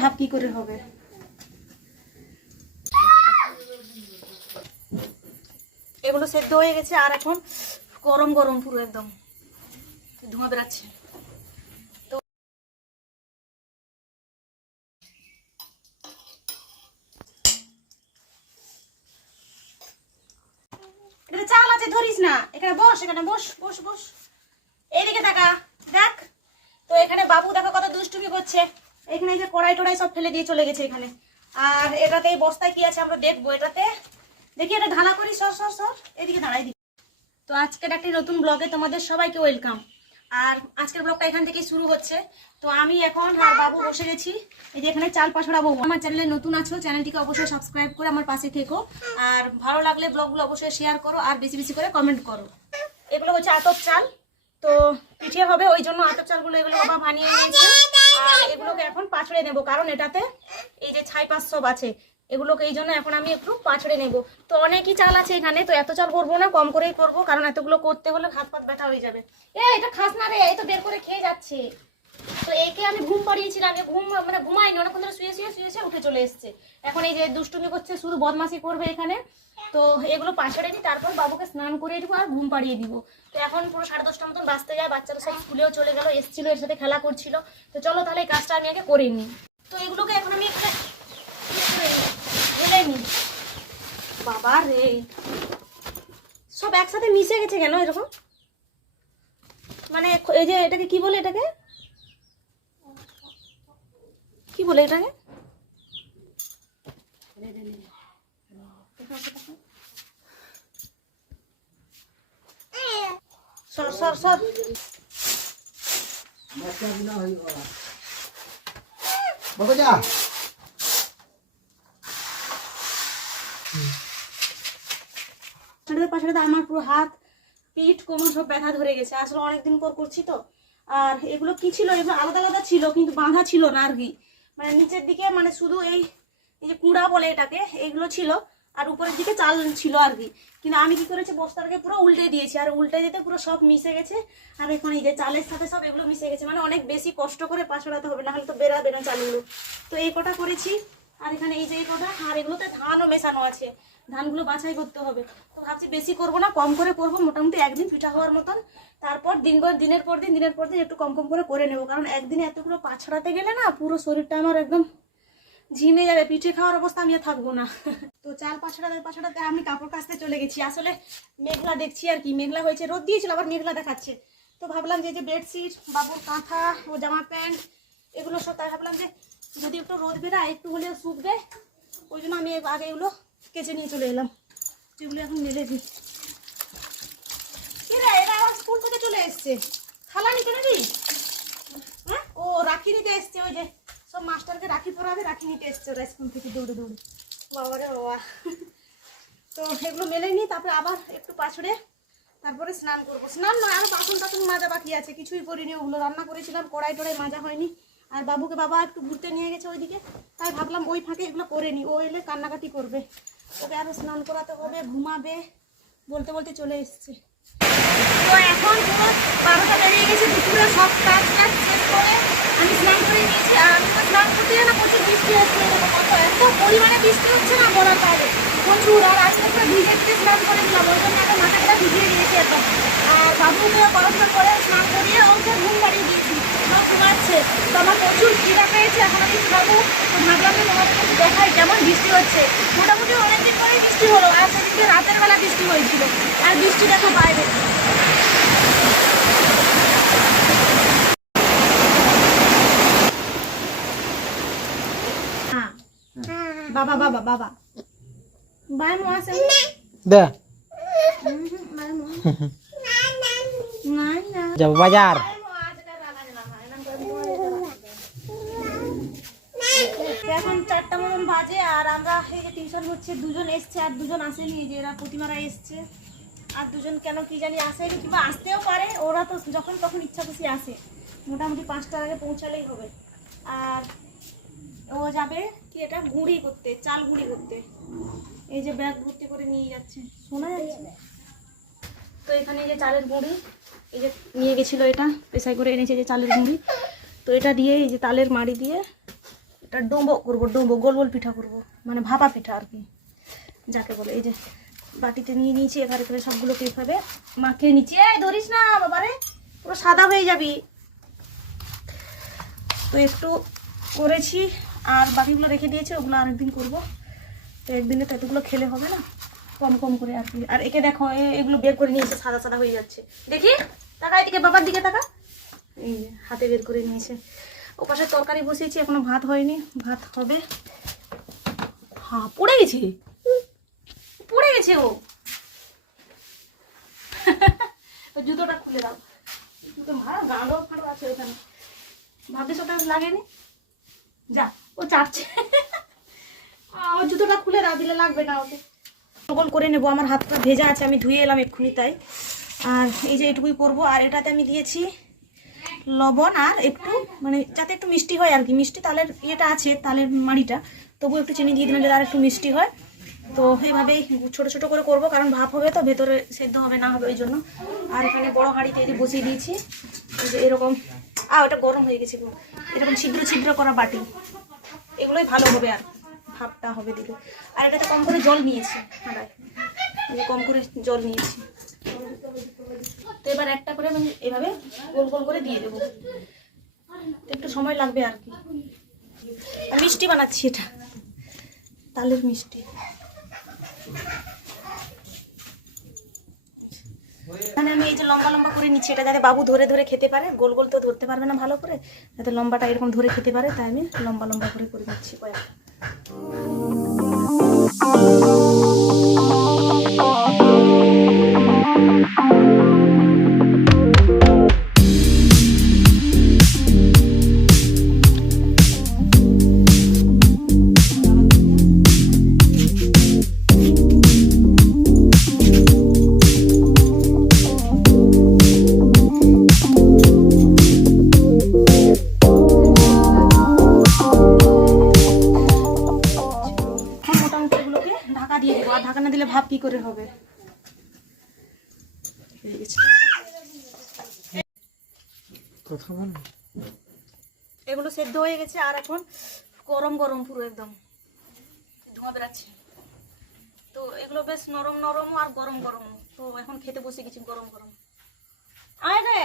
ভাব কি করে হবে? এগুলো সেদ্ধ হয়ে গেছে আর এখন গরম গরম পুরো একদম। ধোঁয়া বেরাচ্ছে। এটা চাল আছে, ধরিস না। এখানে বস এখানে বস বস বস। এইদিকে তাকা দেখ। তো এখানে বাবু দেখো কত দুষ্টুমি করছে। এখানে যে কড়াই টড়াই সব ফেলে দিয়ে চলে গেছে এখানে। আর এটাতে এই বস্তায় কি আছে আমরা দেখব? এটাতে দেখি, এটা ঢালা করি, সর সর সর। এদিকে দাঁড়াই দিই তো আজকের একটি নতুন ব্লগে তোমাদের সবাইকে ওয়েলকাম আর আজকের ব্লগটা এখান থেকেই শুরু হচ্ছে। তো আমি এখন আর বাবু বসে গেছি। এই যে এখানে চাল পাছড়াবো আমার চ্যানেলে নতুন আছো চ্যানেলটিকে অবশ্যই সাবস্ক্রাইব করে আমার পাশে থেকো। আর ভালো লাগলে ব্লগগুলো অবশ্যই শেয়ার করো আর বেশি বেশি করে কমেন্ট করো। এগুলো হচ্ছে আতপ চাল। তো পিঠে হবে, ওই জন্য আতপ চালগুলো এগুলো বাবা বানিয়ে নিয়েছে। এগুলোকে এখন পাছড়ে নেব, কারণ এটাতে এই যে ছাই পাঁচ সব আছে, এগুলোকে এই জন্য এখন আমি একটু পাছড়ে নেব। তো অনেকই চাল আছে এখানে, তো এত চাল করব না, কম করেই করব কারণ এতগুলো করতে হলে হাত পাত ব্যথা হয়ে যাবে। এ, এটা খাস না রে, এই তো বের করে খেয়ে যাচ্ছে। তো আমি ঘুম পাড়িয়েছিলাম ঘুম মানে ঘুমাইনি, অনেকক্ষণ ধরে শুয়ে শুয়ে শুয়ে শুয়ে উঠে চলে এসছে। এখন এই যে দুষ্টুমি করছে, শুধু বদমাশি করবে এখানে। তো এগুলো পাছড়ে দিই, তারপর বাবুকে স্নান করিয়ে দিব আর ঘুম পাড়িয়ে দিব। তো এখন পুরো সাড়ে দশটার মতন বাঁচতে যায়, বাচ্চারা সব স্কুলেও চলে গেল, এসছিল, এর সাথে খেলা করছিল। তো চলো তাহলে এই কাজটা আমি আগে করে নিই। তো এগুলোকে এখন আমি একটা নিই। বাবা রে। সব একসাথে মিশে গেছে কেন এরকম? মানে এই যে এটাকে কি বলে এটাকে? কি বলে এটাকে? সর সর সর। Pokoknya. ছেলেদের পাশে আমার পুরো হাত পিঠ কোমর সব ব্যথা ধরে গেছে। আসলে অনেকদিন পর করছি তো। আর এগুলো কি ছিল? এগুলো আলাদা আলাদা ছিল কিন্তু বাঁধা ছিল না আর কি। মানে নিচের দিকে মানে শুধু এই যে কুড়া বলে এটাকে, এইগুলো ছিল। আর উপরের দিকে চাল ছিল আর কি। কিন্তু আমি কি করেছি, বস্তাটাকে পুরো উল্টে দিয়েছি। আর উল্টে যেতে পুরো সব মিশে গেছে। আর এখন এই যে চালের সাথে সব এগুলো মিশে গেছে। মানে অনেক বেশি কষ্ট করে পাশড়াতে হবে, না হলে তো বেরাবে না চালগুলো। তো এই কটা করেছি। আর এখানে এই যে কটা আর এগুলোতে ধানও মেশানো আছে। ধানগুলো বাছাই করতে হবে। তো ভাবছি বেশি করব না, কম করে করব, মোটামুটি একদিন পিঠা হওয়ার মতন। তারপর দিন দিনের পর দিন, দিনের পর দিন একটু কম কম করে করে নেব। কারণ একদিনে এতগুলো পাছড়াতে গেলে না, পুরো শরীরটা আমার একদম ঝিমে যাবে। পিঠে খাওয়ার অবস্থা আমি আর থাকব না। তো চাল পাছড়াতে পাছড়াতে আমি কাপড় কাচতে চলে গেছি। আসলে মেঘলা দেখছি আর কি, মেঘলা হয়েছে। রোদ দিয়েছিল, আবার মেঘলা দেখাচ্ছে। তো ভাবলাম যে যে বেডশিট বাবুর কাঁথা ও জামা প্যান্ট, এগুলো সব, তাই ভাবলাম যে যদি একটু রোদ বেরায় একটু হলেও শুকবে। ওই জন্য আমি আগে এগুলো কেচে নিয়ে চলে এলাম। যেগুলো এখন মেলে দিই। কি রে, এরা আবার স্কুল থেকে চলে এসছে। খালা নিতে নাকি? হ্যাঁ? ও, রাখি নিতে এসছে, ওই যে সব মাস্টারকে রাখি পরাবে, রাখি নিতে এসছে ওরা স্কুল থেকে দৌড়ে দৌড়ে। বাবা রে বাবা। তো এগুলো মেলে নিই, তারপরে আবার একটু পাছড়ে তারপরে স্নান করব। স্নান নয়, আরও বাসন টাসন মাজা বাকি আছে, কিছুই করিনি। ওগুলো রান্না করেছিলাম কড়াই টড়াই মাজা হয়নি। আর বাবুকে বাবা একটু ঘুরতে নিয়ে গেছে ওইদিকে। তাই ভাবলাম ওই ফাঁকে এগুলো করে নি ও এলে কান্নাকাটি করবে। ওকে আরও স্নান করাতে হবে, ঘুমাবে বলতে বলতে চলে এসছে। তো এখন বারোটা বেরিয়ে গেছে সব করে আমি স্নান করে নিয়েছি। আর স্নান করতে প্রচুর বৃষ্টি হচ্ছে। এত পরিমাণে বৃষ্টি হচ্ছে না প্রচুর, আর স্নান মাথাটা এখন আর বাবুকে পড়াশোনা করে স্নান করিয়ে ওকে ঘুম পাড়িয়ে দিয়েছি। ঘুমাচ্ছে। তো আমার প্রচুর খিদা পেয়েছে এখন আমি খাব? তো ভাবলাম যে তোমাদের কাছে দেখাই কেমন বৃষ্টি হচ্ছে। মোটামুটি অনেকদিন পরেই বৃষ্টি হলো আর সেদিনকে রাতের বেলা বৃষ্টি হয়েছিল আর বৃষ্টি দেখো বাইরে হ্যাঁ। বাবা বাবা বাবা। বাই মো আসে না bajar. এখন চারটা মতন বাজে আর আমরা এই যে টিউশন হচ্ছে, দুজন এসছে আর দুজন আসেনি যে এরা প্রতিমারা এসছে। আর দুজন কেন কি জানি আসেনি, কিংবা আসতেও পারে, ওরা তো যখন তখন ইচ্ছা খুশি আসে। মোটামুটি পাঁচটার আগে পৌঁছালেই হবে। আর ও যাবে কি এটা? গুঁড়ি করতে, চাল গুঁড়ি করতে। এই যে ব্যাগ ভর্তি করে নিয়ে যাচ্ছে। শোনা যাচ্ছে? তো এখানে যে চালের গুঁড়ি, এই যে নিয়ে গেছিল এটা পেশাই করে এনেছে যে চালের গুঁড়ি। তো এটা দিয়ে এই যে তালের মাড়ি দিয়ে এটা ডোম্বো করব, ডোম্বো, গোল গোল পিঠা করব মানে ভাপা পিঠা আর কি, যাকে বলে। এই যে বাটিতে নিয়ে নিয়েছি, এবারে করে সবগুলোকে এভাবে মাখিয়ে নিচ্ছি। এই ধরিস না, বাবারে, পুরো সাদা হয়ে যাবি। তো একটু করেছি, আর বাকিগুলো রেখে দিয়েছি, ওগুলো আরেকদিন করব। তো একদিনে তো এতগুলো খেলে হবে না, কম কম করে আর কি। আর একে দেখো এগুলো বের করে নিয়েছে, সাদা সাদা হয়ে যাচ্ছে। দেখি টাকা এদিকে, বাবার দিকে টাকা এই হাতে বের করে নিয়েছে। ও পাশে তরকারি বসিয়েছি, এখনও ভাত হয়নি। ভাত হবে। হ্যাঁ পড়ে গেছে। পড়ে গেছে ও জুতোটা খুলে দাও। গাঁড়ো আছে ভাবিস ওটা লাগেনি? যা, ও ও জুতোটা খুলে লাগবে না ওকে। করে নেব, আমার ভেজা আছে, আমি ধুয়ে এলাম এক্ষুনি তাই। আর এই যে এটুকুই করব, আর এটাতে আমি দিয়েছি লবণ আর একটু মানে যাতে একটু মিষ্টি হয় আর কি। মিষ্টি তালের ইয়েটা আছে, তালের মাড়িটা। তবু একটু চিনি দিয়ে দিলাম যাতে আর একটু মিষ্টি হয়। তো এইভাবেই ছোট ছোট করে করব, কারণ ভাপ হবে তো, ভেতরে সেদ্ধ হবে না হবে ওই জন্য। আর এখানে বড় হাঁড়িতে এই বসিয়ে দিয়েছি যে এরকম আ ওটা গরম হয়ে গেছে এরকম ছিদ্র ছিদ্র করা বাটি। এগুলোই ভালো হবে আর, ভাপটা হবে দিলে। আর এটাতে কম করে জল নিয়েছি। হাঁড়ায় এই যে কম করে জল নিয়েছি। তো এবার একটা করে আমি এভাবে গোল গোল করে দিয়ে দেবো। একটু সময় লাগবে আর কি। মিষ্টি বানাচ্ছি এটা। তালের মিষ্টি। এখানে আমি এই যে লম্বা লম্বা করে নিচ্ছি, এটা যাতে বাবু ধরে ধরে খেতে পারে, গোল গোল তো ধরতে পারবে না ভালো করে, যাতে লম্বাটা এরকম ধরে খেতে পারে, তাই আমি লম্বা লম্বা করে করে নিচ্ছি কয়েকটা। দিলে ভাব কি করে হবে? এগুলো সেদ্ধ হয়ে গেছে আর এখন গরম গরম পুরো একদম। ধোঁয়া বেরাচ্ছে। তো এগুলো বেশ নরম নরম আর গরম গরম। তো এখন খেতে বসে গেছি গরম গরম। আয় রে!